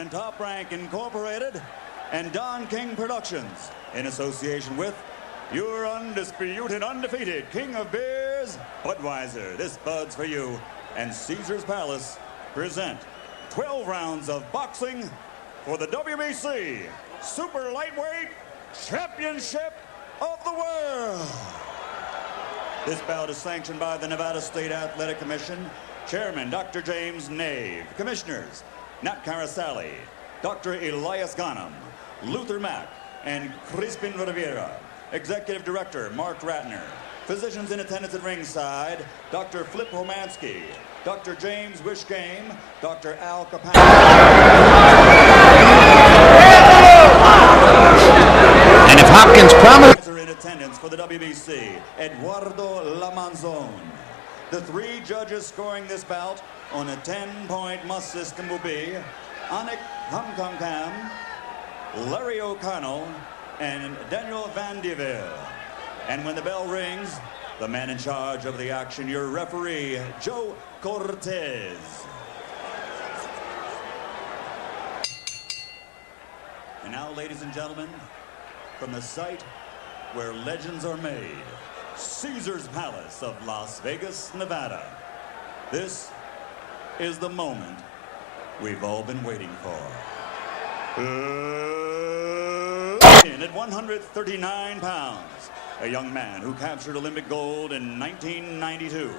opponent, Top Rank Incorporated and Don King Productions, in association with your undisputed, undefeated King of Beers, Budweiser. This Bud's for you. And Caesar's Palace present 12 rounds of boxing for the WBC Super Lightweight Championship of the World. This bout is sanctioned by the Nevada State Athletic Commission, Chairman Dr. James Nave, Commissioners Nat Carasali, Dr. Elias Ghanem, Luther Mack, and Crispin Rivera. Executive Director Mark Ratner. Physicians in attendance at ringside, Dr. Flip Romansky, Dr. James Wishgame, Dr. Al Capone. And if Hopkins promised in attendance for the WBC, Eduardo Lamanzon. The three judges scoring this bout on a 10-point must system will be Anik Hamkamkam, Larry O'Connell, and Daniel Van Deville. And when the bell rings, the man in charge of the action, your referee, Joe Cortez. And now, ladies and gentlemen, from the site where legends are made, Caesar's Palace of Las Vegas, Nevada. This is the moment we've all been waiting for. At 139 pounds, a young man who captured Olympic gold in 1992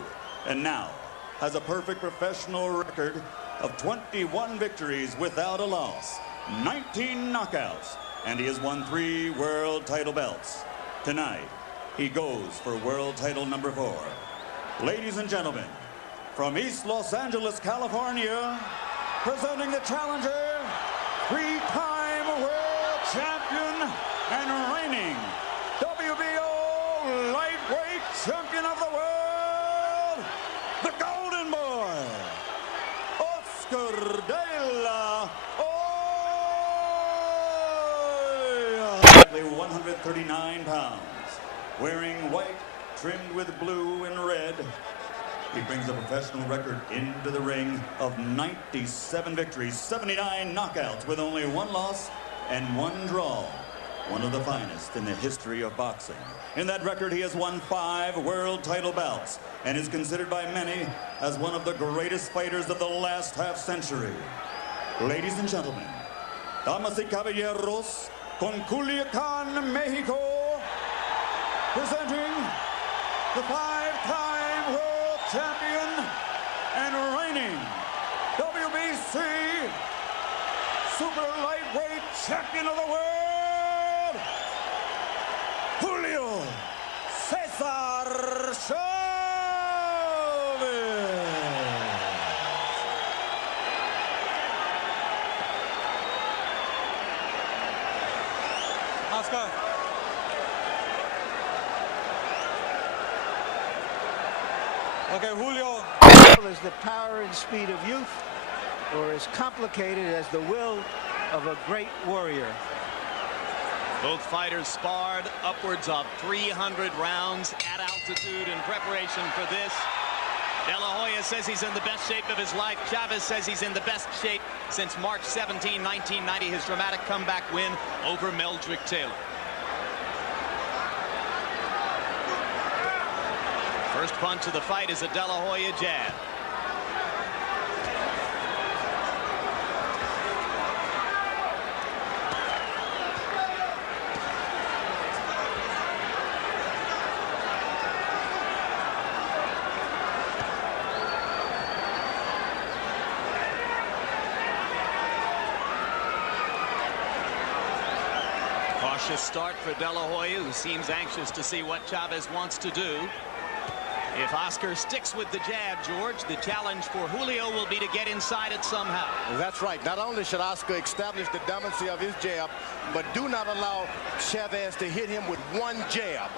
and now has a perfect professional record of 21 victories without a loss, 19 knockouts, and he has won 3 world title belts. Tonight, he goes for world title number 4. Ladies and gentlemen, from East Los Angeles, California, presenting the challenger, 3-time world champion and reigning WBO lightweight champion of the world, the Golden Boy, Oscar De La Hoya. 139 pounds, wearing white trimmed with blue and red. He brings a professional record into the ring of 97 victories, 79 knockouts with only 1 loss and 1 draw. One of the finest in the history of boxing. In that record, he has won 5 world title bouts and is considered by many as one of the greatest fighters of the last half-century. Ladies and gentlemen, damas y caballeros, con Culiacan, Mexico, presenting the 5-time world champion and reigning WBC Super Lightweight Champion of the World, Julio Cesar Chavez. Oscar. Okay, Julio. Is the power and speed of youth, or as complicated as the will of a great warrior? Both fighters sparred upwards of 300 rounds at altitude in preparation for this. De La Hoya says he's in the best shape of his life. Chavez says he's in the best shape since March 17, 1990, his dramatic comeback win over Meldrick Taylor. First punch of the fight is a De La Hoya jab. Cautious start for De La Hoya, who seems anxious to see what Chavez wants to do. If Oscar sticks with the jab, George, the challenge for Julio will be to get inside it somehow. That's right. Not only should Oscar establish the dominancy of his jab, but do not allow Chavez to hit him with 1 jab.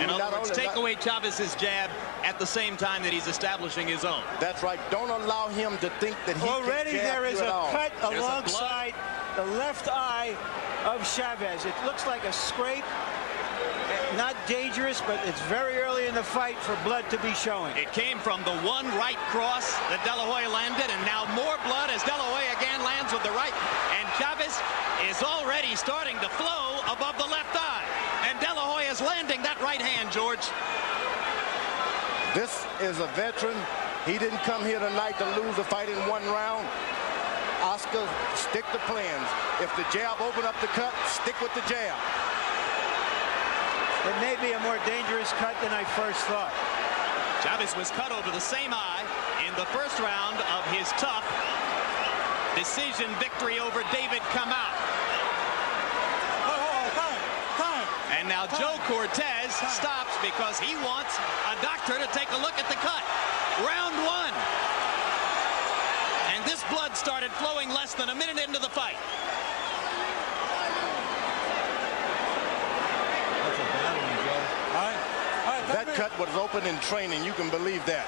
In other words, take away Chavez's jab at the same time that he's establishing his own. That's right. Don't allow him to think that he already can jab there is you a at all. cut alongside the left eye of Chavez. It looks like a scrape. Not dangerous, but it's very early in the fight for blood to be showing. It came from the 1 right cross that De La Hoya landed, and now more blood as De La Hoya again lands is already starting to flow above the left eye. And De La Hoya is landing that right hand, George. This is a veteran. He didn't come here tonight to lose the fight in one round. Oscar, stick to plans. If the jab open up the cut, stick with the jab. It may be a more dangerous cut than I first thought. Chavez was cut over the same eye in the first round of his tough decision victory over David Kamau. And now Joe Cortez stops because he wants a doctor to take a look at the cut. Round one. And this blood started flowing less than a minute into the fight. That cut was open in training. You can believe that.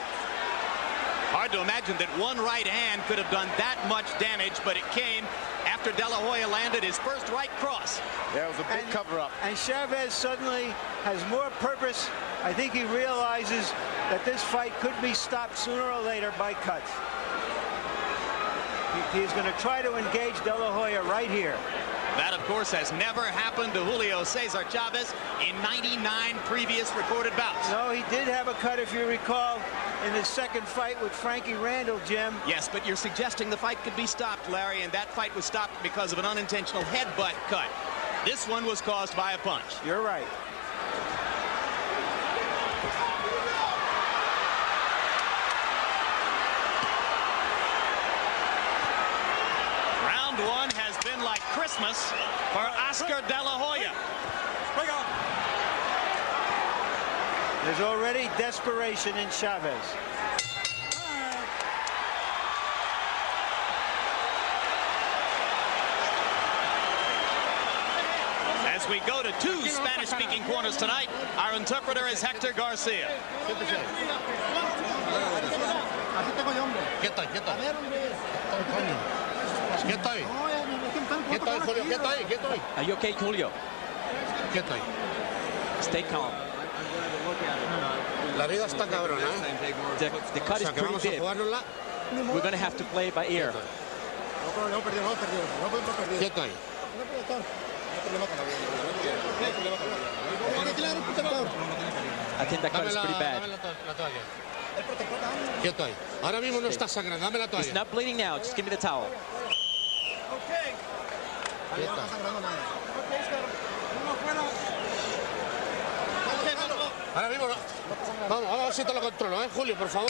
Hard to imagine that one right hand could have done that much damage, but it came after De La Hoya landed his first right cross. Yeah, it was a big cover-up. And Chavez suddenly has more purpose. I think he realizes that this fight could be stopped sooner or later by cuts. He's going to try to engage De La Hoya right here. That, of course, has never happened to Julio Cesar Chavez in 99 previous recorded bouts. No, he did have a cut, if you recall, in his second fight with Frankie Randall, Jim. Yes, but you're suggesting the fight could be stopped, Larry, and that fight was stopped because of an unintentional headbutt cut. This one was caused by a punch. You're right. Round one has been like Christmas for Oscar De La Hoya. There's already desperation in Chavez. As we go to two Spanish-speaking corners tonight, our interpreter is Hector Garcia. Are you okay, Julio? Stay calm. La vida está cabrona, The cut is pretty big. We're going to have to play by ear. Quieto ahí. I think that cut is pretty bad. Quieto ahí. Ahora mismo no está sangrando. Dame la toalla. It's not bleeding now. Just give me the towel. Quieta. Ahora mismo no. Vamos a ver si te lo controlo, Julio, por favor.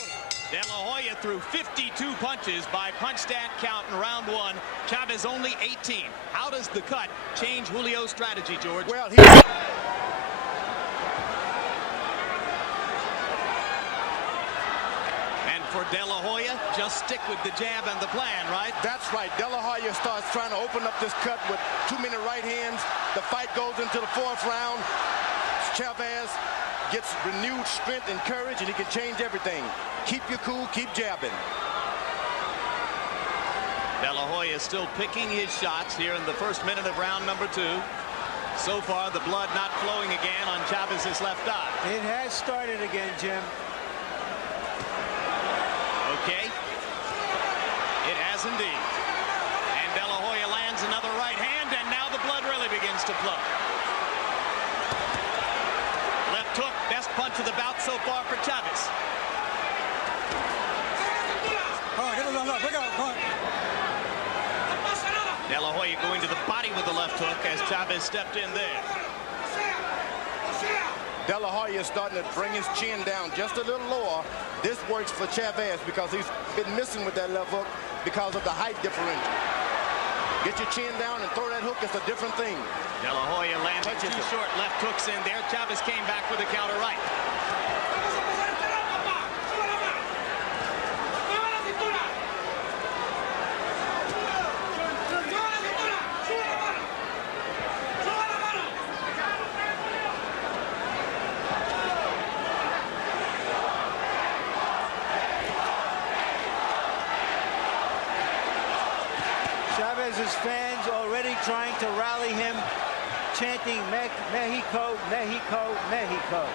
De La Hoya threw 52 punches by punch stat count in round one. Chavez only 18. How does the cut change Julio's strategy, George? Well, and for De La Hoya, just stick with the jab and the plan, right? That's right. De La Hoya starts trying to open up this cut with too many right hands. The fight goes into the fourth round. Chavez gets renewed strength and courage, and he can change everything. Keep your cool, keep jabbing. De La Hoya still picking his shots here in the first minute of round number two. So far, the blood not flowing again on Chavez's left eye. It has started again, Jim. Okay. It has indeed. And De La Hoya lands another right hand, and now the blood really begins to flow. Left hook, best punch of the bout so far for Chavez. De La Hoya going to the body with the left hook as Chavez stepped in there. De La Hoya is starting to bring his chin down just a little lower. This works for Chavez because he's been missing with that left hook because of the height differential. Get your chin down and throw that hook. It's a different thing. De La Hoya landed two short left hooks in there. Chavez came back with a counter right. Chavez's fans already trying to rally him, chanting Mexico, Mexico, Mexico.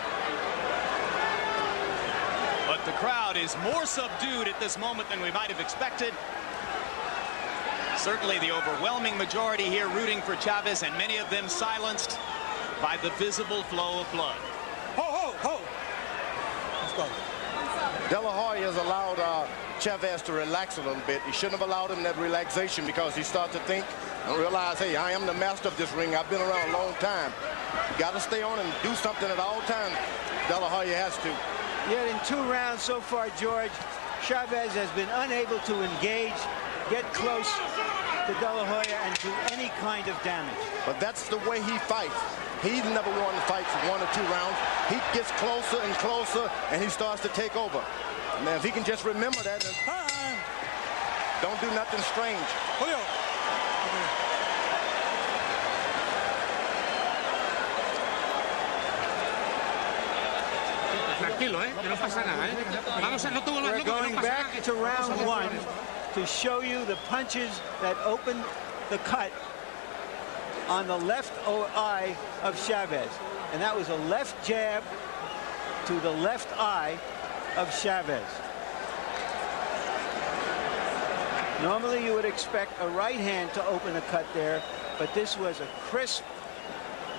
But the crowd is more subdued at this moment than we might have expected. Certainly the overwhelming majority here rooting for Chavez, and many of them silenced by the visible flow of blood. Ho! Let's go. De La Hoya has allowed Chavez to relax a little bit. He shouldn't have allowed him that relaxation, because he starts to think and realize, hey, I am the master of this ring. I've been around a long time. Got to stay on and do something at all times. De La Hoya has to. Yet in 2 rounds so far, George, Chavez has been unable to engage, get close to De La Hoya, and do any kind of damage. But that's the way he fights. He's never won the fight for 1 or 2 rounds. He gets closer and closer, and he starts to take over. Now, if he can just remember that, and don't do nothing strange. Julio. Tranquilo, que no pasa nada, no tuvo We're going back to round 1 to show you the punches that opened the cut on the left eye of Chavez. And that was a left jab to the left eye of Chavez. Normally you would expect a right hand to open a cut there, but this was a crisp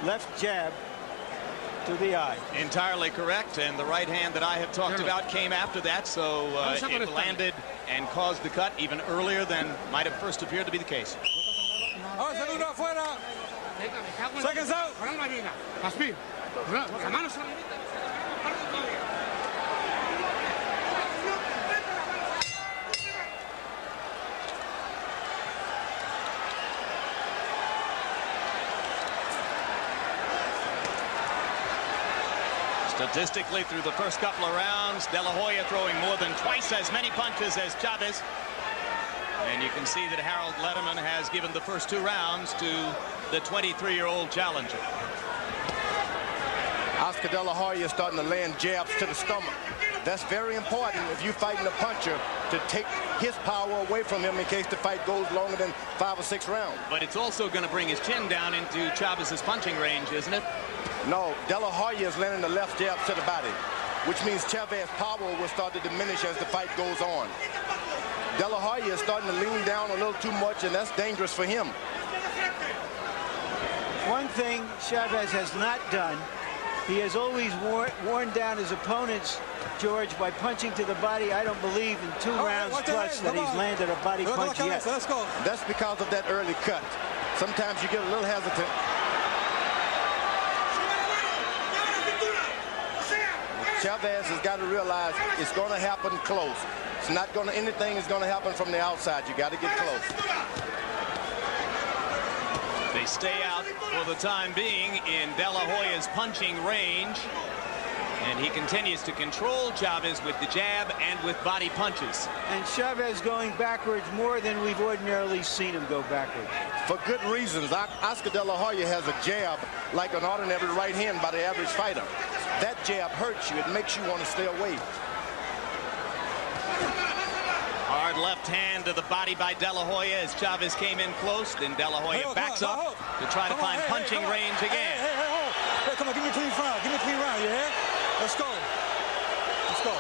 left jab to the eye. Entirely correct, and the right hand that I have talked about came after that, so it landed and caused the cut even earlier than might have first appeared to be the case. Seconds out. Statistically, through the first couple of rounds, De La Hoya throwing more than twice as many punches as Chavez. And you can see that Harold Letterman has given the first 2 rounds to the 23-year-old challenger. Oscar De La Hoya is starting to land jabs to the stomach. That's very important if you're fighting a puncher, to take his power away from him in case the fight goes longer than 5 or 6 rounds. But it's also going to bring his chin down into Chavez's punching range, isn't it? No, De La Hoya is landing the left jab to the body, which means Chavez's power will start to diminish as the fight goes on. De La Hoya is starting to lean down a little too much, and that's dangerous for him. One thing Chavez has not done, he has always worn down his opponents, George, by punching to the body. I don't believe in 2 rounds plus that he's landed a body punch yet. Let's go. That's because of that early cut. Sometimes you get a little hesitant. Chavez has got to realize it's going to happen close. It's not going to, anything is going to happen from the outside. You got to get close. They stay out for the time being in De La Hoya's punching range. And he continues to control Chavez with the jab and with body punches. And Chavez going backwards more than we've ordinarily seen him go backwards. For good reasons. Oscar De La Hoya has a jab like an ordinary right hand by the average fighter. That jab hurts you. It makes you want to stay away. Hard left hand to the body by De La Hoya as Chavez came in close. Then De La Hoya backs up to try to find punching range again. Hey, come on, give me a clean round. Give me a clean round, you hear? Let's go. Let's go.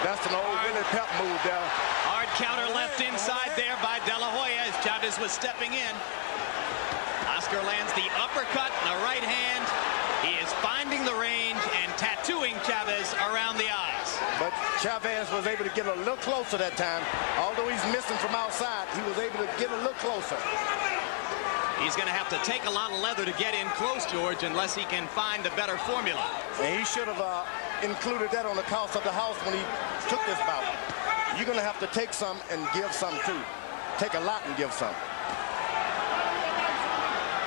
That's an old Willie Pep move there. Hard counter left inside there by De La Hoya as Chavez was stepping in. Oscar lands the uppercut and a right hand. He is finding the range and tattooing Chavez around the eyes. But Chavez was able to get a little closer that time. Although he's missing from outside, he was able to get a little closer. He's going to have to take a lot of leather to get in close, George, unless he can find a better formula. And he should have included that on the cost of the house when he took this bout. You're going to have to take some and give some too. Take a lot and give some.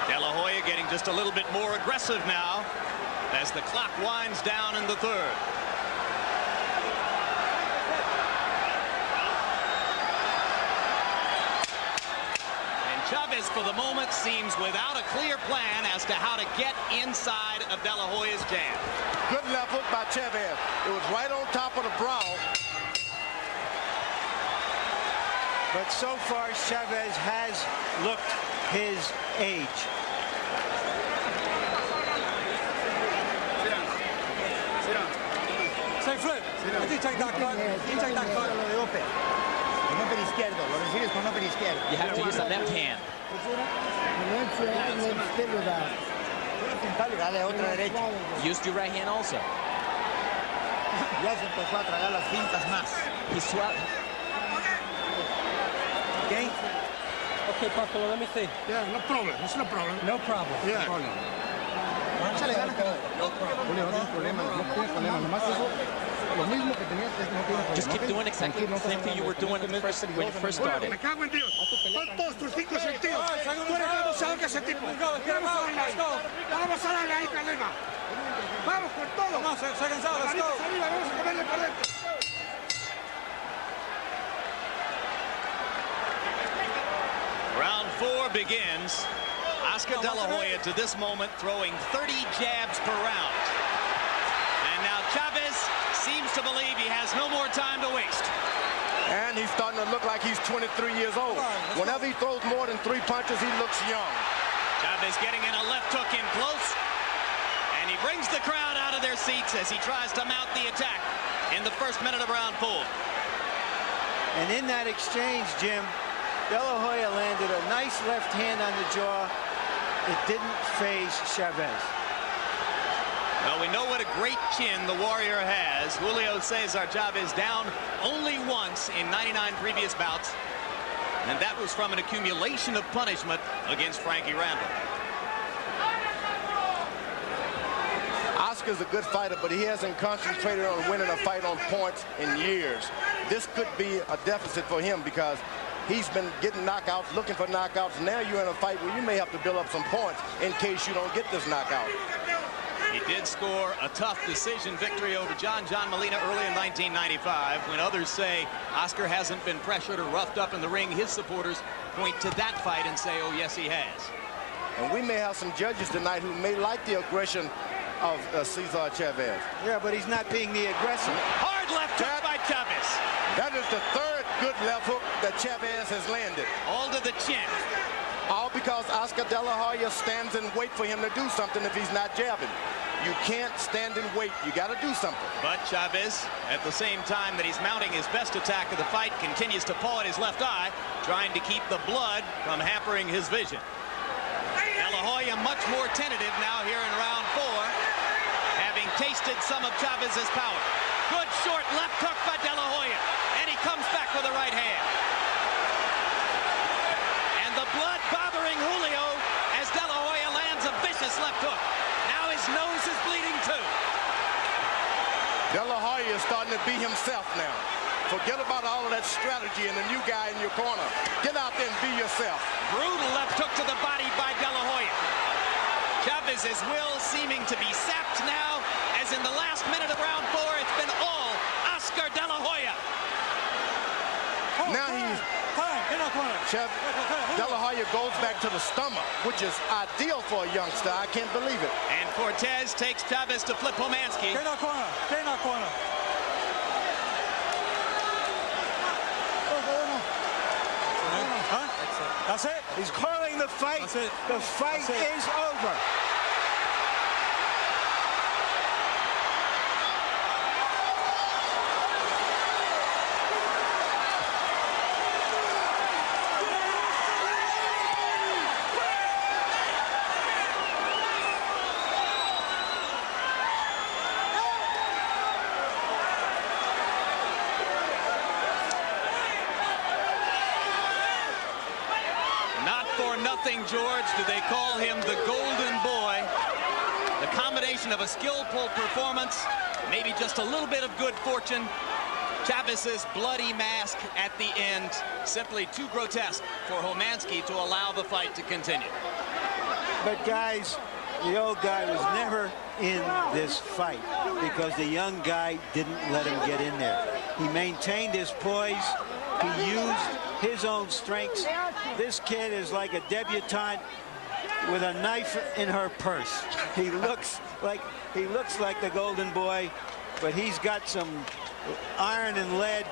De La Hoya getting just a little bit more aggressive now as the clock winds down in the 3rd. Chavez, for the moment, seems without a clear plan as to how to get inside of De La Hoya's jab. Good left hook by Chavez. It was right on top of the brow. But so far, Chavez has looked his age. Say flip. I think take that cut. You take that cut. You have to use the left hand. Used your right hand also. He swapped. Okay? Okay, Paco, let me see. Yeah, no problem. It's no problem. No problem. Yeah. No problem. Julio, no tiene problema. No tiene problema. Nomás eso, lo mismo que tenías, no tiene problema. Just keep doing exactly the same thing you were doing when you first started. Me cago en Dios. Son todos tus 5 sentidos. Tú eres más boxeador que ese tipo. Vamos a darle ahí, Calema. Vamos con todo. No, se ha cansado, let's go. Arriba, vamos a comerle por dentro. Round 4 begins. Oscar De La Hoya to this moment throwing 30 jabs per round. And now Chavez seems to believe he has no more time to waste. And he's starting to look like he's 23 years old. Whenever he throws more than 3 punches, he looks young. Chavez getting in a left hook in close. And he brings the crowd out of their seats as he tries to mount the attack in the first minute of round 4. And in that exchange, Jim, De La Hoya landed a nice left hand on the jaw. It didn't phase Chavez. Well, we know what a great chin the Warrior has. Julio Cesar Chavez down only once in 99 previous bouts. And that was from an accumulation of punishment against Frankie Randall. Oscar's a good fighter, but he hasn't concentrated on winning a fight on points in years. This could be a deficit for him because he's been getting knockouts, looking for knockouts. Now you're in a fight where you may have to build up some points in case you don't get this knockout. He did score a tough decision victory over John Molina early in 1995. When others say Oscar hasn't been pressured or roughed up in the ring, his supporters point to that fight and say, oh, yes, he has. And we may have some judges tonight who may like the aggression of Cesar Chavez. Yeah, but he's not being the aggressor. Hard left hook by Chavez. That is the 3rd good left hook that Chavez has landed. All to the chin. All because Oscar De La Hoya stands and wait for him to do something if he's not jabbing. You can't stand and wait. You got to do something. But Chavez, at the same time that he's mounting his best attack of the fight, continues to paw at his left eye, trying to keep the blood from hampering his vision. De La Hoya much more tentative now here in round 4, having tasted some of Chavez's power. Good short left hook by De La Hoya, and he comes back with a right hand. And the blood bothering Julio as De La Hoya lands a vicious left hook. Now his nose is bleeding too. De La Hoya is starting to be himself now. Forget about all of that strategy and the new guy in your corner. Get out there and be yourself. Brutal left hook to the body by De La Hoya. Chavez's will seeming to be sapped now, as in the last minute of round 4, it's been all Oscar De La Hoya. Now he's... De La Hoya goes back to the stomach, which is ideal for a youngster. I can't believe it. And Cortez takes Chavez to flip Homansky. Stay in that corner. Stay in that corner. That's it. He's calling the fight. That's it. The fight is over. Nothing, George, do they call him the Golden Boy. The combination of a skillful performance, maybe just a little bit of good fortune. Chavez's bloody mask at the end, simply too grotesque for Homansky to allow the fight to continue. But guys, the old guy was never in this fight because the young guy didn't let him get in there. He maintained his poise. He used his own strengths. This kid is like a debutante with a knife in her purse. He looks like the Golden Boy, but he's got some iron and lead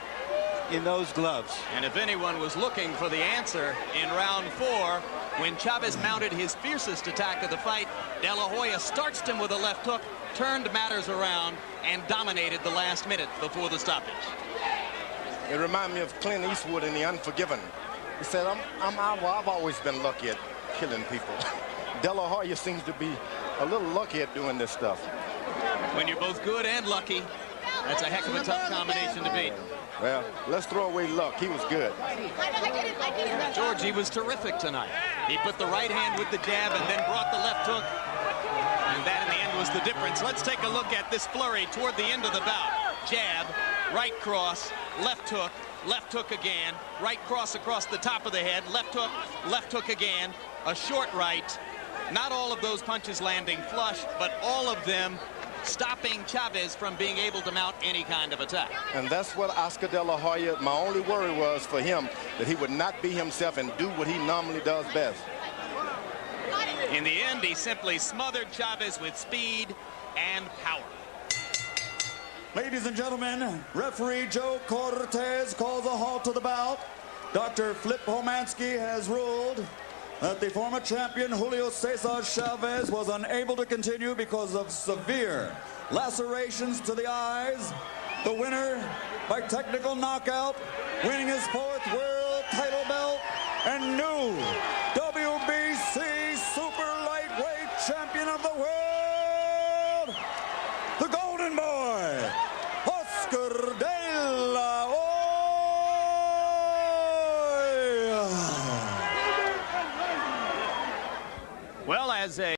in those gloves. And if anyone was looking for the answer in round 4, when Chavez mounted his fiercest attack of the fight, De La Hoya starched him with a left hook, turned matters around, and dominated the last minute before the stoppage. It reminded me of Clint Eastwood in The Unforgiven. He said, I've always been lucky at killing people. De La Hoya seems to be a little lucky at doing this stuff. When you're both good and lucky, that's a heck of a tough combination to beat. Well, let's throw away luck. He was good. George, he was terrific tonight. He put the right hand with the jab and then brought the left hook. And that, in the end, was the difference. Let's take a look at this flurry toward the end of the bout. Jab, right cross, left hook again, right cross across the top of the head, left hook again, a short right. Not all of those punches landing flush, but all of them stopping Chavez from being able to mount any kind of attack. And that's what Oscar De La Hoya, my only worry was for him, that he would not be himself and do what he normally does best. In the end, he simply smothered Chavez with speed and power. Ladies and gentlemen, referee Joe Cortez calls a halt to the bout. Dr. Flip Homansky has ruled that the former champion Julio Cesar Chavez was unable to continue because of severe lacerations to the eyes. The winner by technical knockout, winning his 4th world title belt and new WBC super lightweight champion of the world, the Golden Boy, Oscar De La Hoya. Well, as a